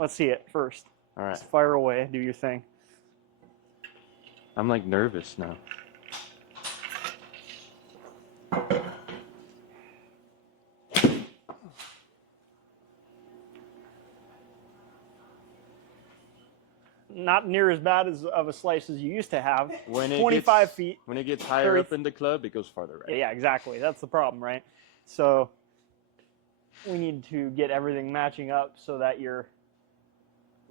Let's see it first. All right. Just fire away. Do your thing. I'm like nervous now. Not near as bad of a slice as you used to have. When 25 feet. When it gets higher up in the club, it goes farther right. Yeah, exactly. That's the problem, right? So we need to get everything matching up so that you're...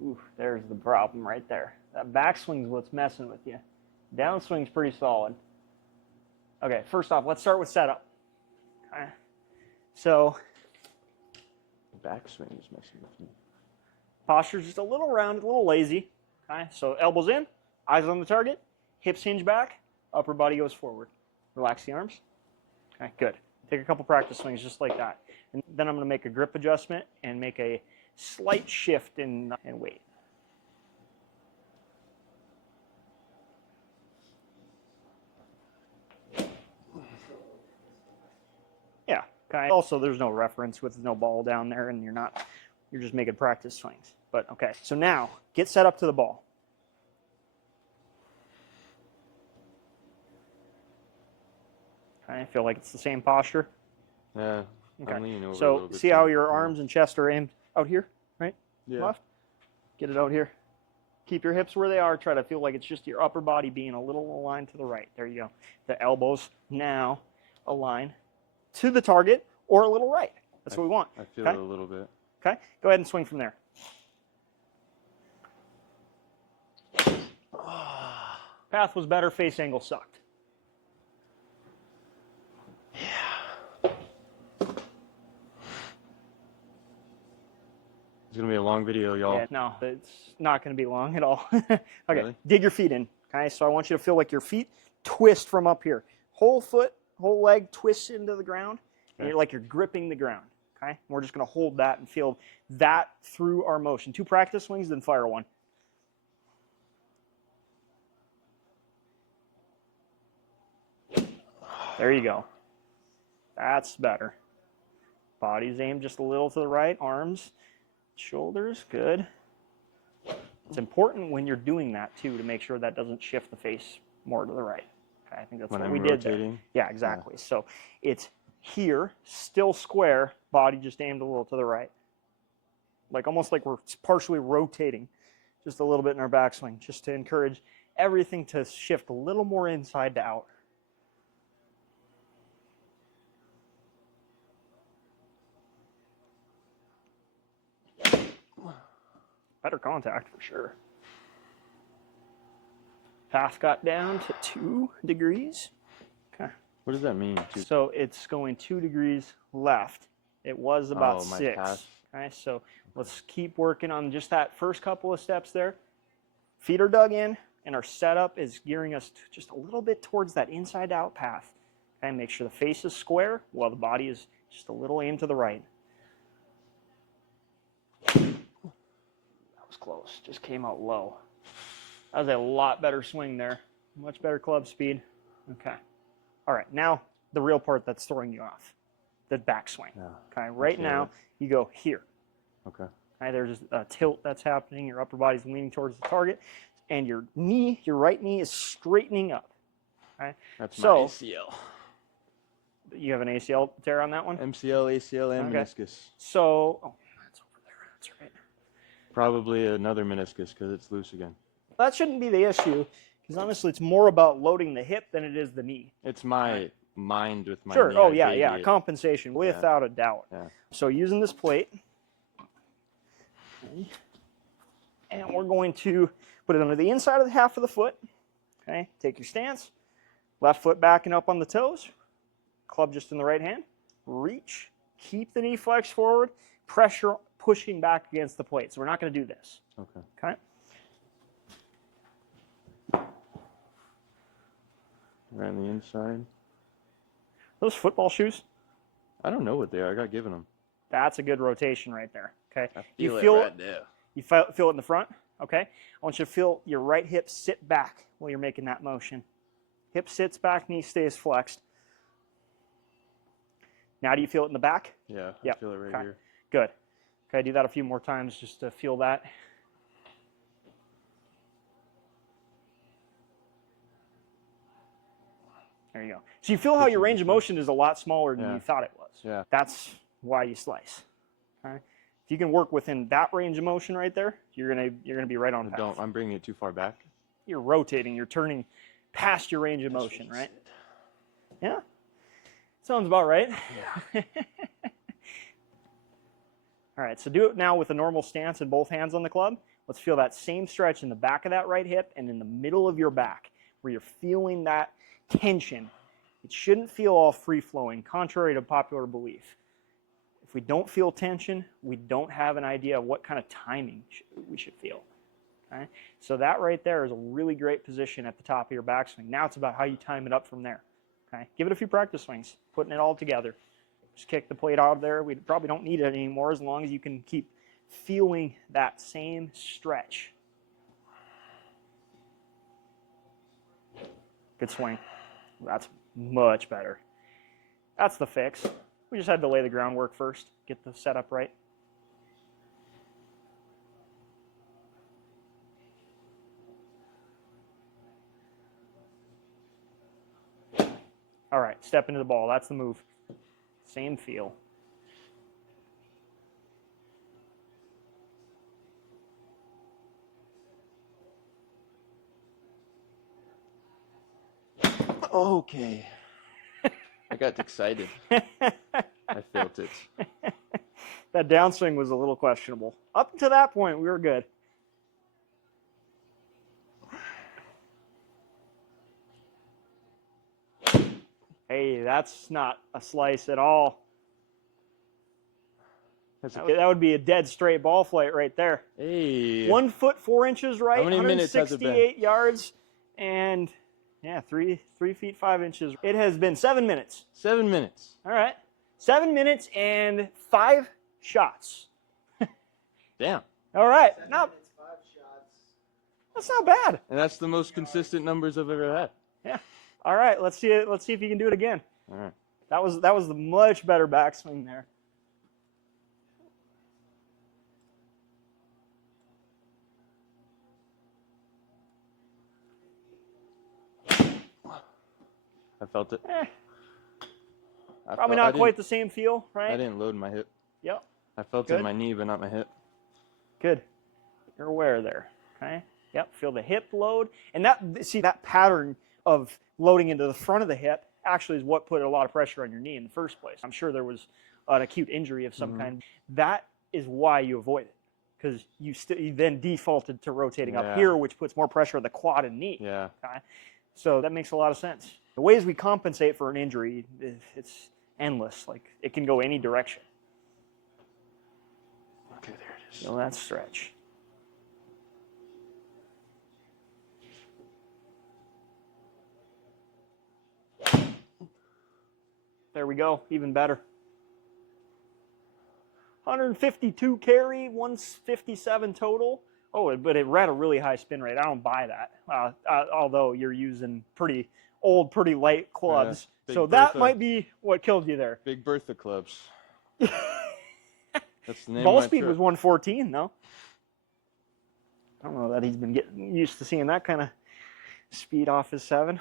Ooh, there's the problem right there. That backswing's what's messing with you. Downswing's pretty solid. Okay, first off, let's start with setup. Okay. So Backswing is messing with me. posture's just a little round, a little lazy. Okay, so elbows in, eyes on the target, hips hinge back, upper body goes forward. Relax the arms. Okay, good. Take a couple practice swings just like that. And then I'm going to make a grip adjustment and make a slight shift in weight. Yeah, okay. Also, there's no reference with no ball down there, and you're just making practice swings. But okay, so now get set up to the ball. Okay, feel like it's the same posture. Yeah. Okay. I'm leaning over a So little bit see how too. your arms and chest are aimed out here, right? Yeah. Left. Get it out here. Keep your hips where they are. Try to feel like it's just your upper body being a little aligned to the right. There you go. The elbows now align to the target or a little right. That's what we want. I feel it a little bit. Okay, go ahead and swing from there. Path was better, face angle sucked. Yeah. It's going to be a long video, y'all. Yeah, no, it's not going to be long at all. Okay, Really? dig your feet in. Okay, so I want you to feel like your feet twist from up here. Whole foot, whole leg twists into the ground, and you're like you're gripping the ground. Okay, and we're just going to hold that and feel that through our motion. 2 practice swings, then fire one. There you go. That's better. Body's aimed just a little to the right. Arms, shoulders, good. It's important when you're doing that, too, to make sure that doesn't shift the face more to the right. Okay, I think that's what we did there. Yeah, exactly. Yeah. So it's here, still square, body just aimed a little to the right. Like almost like we're partially rotating just a little bit in our backswing, just to encourage everything to shift a little more inside to out. Better contact for sure. Path got down to 2 degrees. Okay. What does that mean? So it's going 2 degrees left. It was about 6. Path. Okay, so let's keep working on just that first couple of steps there. Feet are dug in, and our setup is gearing us just a little bit towards that inside out path. Okay, make sure the face is square while the body is just a little aimed to the right. Close, just came out low. That was a lot better swing there. Much better club speed. Okay. All right, now the real part that's throwing you off, the backswing. Yeah. Okay, right now you go here. Okay. Okay, there's a tilt that's happening. Your upper body's leaning towards the target, and your knee, your right knee, is straightening up. Okay. That's my ACL. You have an ACL tear on that one? MCL, ACL, and meniscus. So, oh, that's over there. That's right. Probably another meniscus because it's loose again. That shouldn't be the issue, because honestly, it's more about loading the hip than it is the knee. It's my mind with my knee. Oh, yeah. Compensation, without a doubt. Yeah. So using this plate, and we're going to put it under the inside of the half of the foot. Okay, take your stance. Left foot backing up on the toes. Club just in the right hand. Reach. Keep the knee flexed forward. Pressure pushing back against the plate. So we're not going to do this. Okay. Okay. Right on the inside. Those football shoes? I don't know what they are. I got given them. That's a good rotation right there. Okay. I feel it right there. You feel it in the front? Okay. I want you to feel your right hip sit back while you're making that motion. Hip sits back, knee stays flexed. Now do you feel it in the back? Yeah, Yep. I feel it right here. Good. Okay, do that a few more times just to feel that. There you go. So you feel how your range of motion is a lot smaller than you thought it was. Yeah. That's why you slice. Okay? If you can work within that range of motion right there, you're gonna be right on path. I'm bringing it too far back. You're rotating. You're turning past your range of motion, right? Yeah. Sounds about right. Yeah. All right, so do it now with a normal stance and both hands on the club. Let's feel that same stretch in the back of that right hip and in the middle of your back where you're feeling that tension. It shouldn't feel all free-flowing, contrary to popular belief. If we don't feel tension, we don't have an idea of what kind of timing we should feel. Okay? So that right there is a really great position at the top of your backswing. Now it's about how you time it up from there. Okay? Give it a few practice swings, putting it all together. Just kick the plate out of there. We probably don't need it anymore as long as you can keep feeling that same stretch. Good swing. That's much better. That's the fix. We just had to lay the groundwork first, get the setup right. All right, step into the ball. That's the move. Same feel. Okay. I got excited. I felt it. That downswing was a little questionable. Up to that point, we were good. Hey, that's not a slice at all. That would be a dead straight ball flight right there. Hey. 1 foot 4 inches right, How many minutes has it been? 168 yards, and yeah, 3 feet 5 inches. It has been 7 minutes. 7 minutes. All right, 7 minutes and 5 shots. Damn. All right, now that's not bad. And that's the most consistent numbers I've ever had. Yeah. All right, let's see it. Let's see if you can do it again. All right. That was the much better backswing there. I felt it. Probably not quite the same feel, right? I didn't load my hip. Yep. I felt it in my knee, but not my hip. Good. You're aware there. Okay. Yep. Feel the hip load, and that pattern of loading into the front of the hip actually is what put a lot of pressure on your knee in the first place. I'm sure there was an acute injury of some kind. That is why you avoid it, because you then defaulted to rotating up here, which puts more pressure on the quad and knee. Yeah. Okay. So that makes a lot of sense. The ways we compensate for an injury, it's endless. Like, it can go any direction. Okay, there it is. Feel that stretch. There we go, even better. 152 carry, 157 total. Oh, but it had a really high spin rate. I don't buy that, although you're using pretty old, pretty light clubs. Yeah, so that might be what killed you there. Big Bertha clubs. That's the name Ball of my speed truck. was 114, though. I don't know that he's been getting used to seeing that kind of speed off his 7.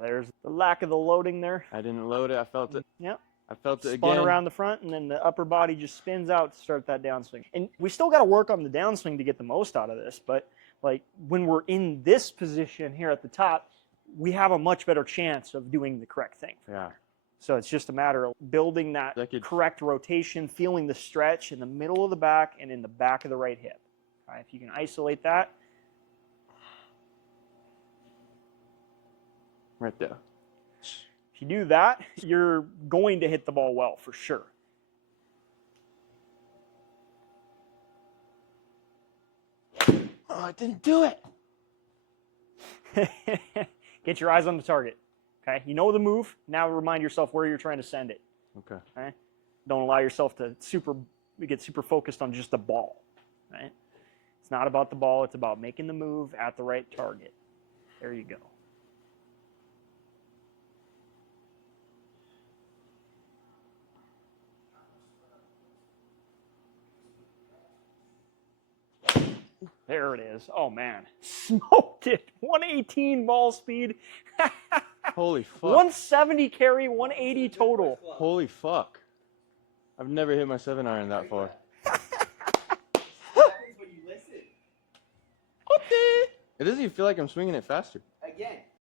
There's the lack of the loading there. I didn't load it. I felt it. Yep. I felt it Spun again. around the front, and then the upper body just spins out to start that downswing. And we still got to work on the downswing to get the most out of this. But like when we're in this position here at the top, we have a much better chance of doing the correct thing. Yeah. So it's just a matter of building that correct rotation, feeling the stretch in the middle of the back and in the back of the right hip. All right, if you can isolate that. Right there. If you do that, you're going to hit the ball well for sure. Oh, I didn't do it. Get your eyes on the target. Okay, you know the move. Now remind yourself where you're trying to send it. Okay. Okay? Don't allow yourself to get super focused on just the ball. Right? It's not about the ball. It's about making the move at the right target. There you go. There it is. Oh, man. Smoked it. 118 ball speed. Holy fuck. 170 carry, 180 total. Holy fuck. I've never hit my 7-iron that far. What happens when you listen? It doesn't even feel like I'm swinging it faster. Again,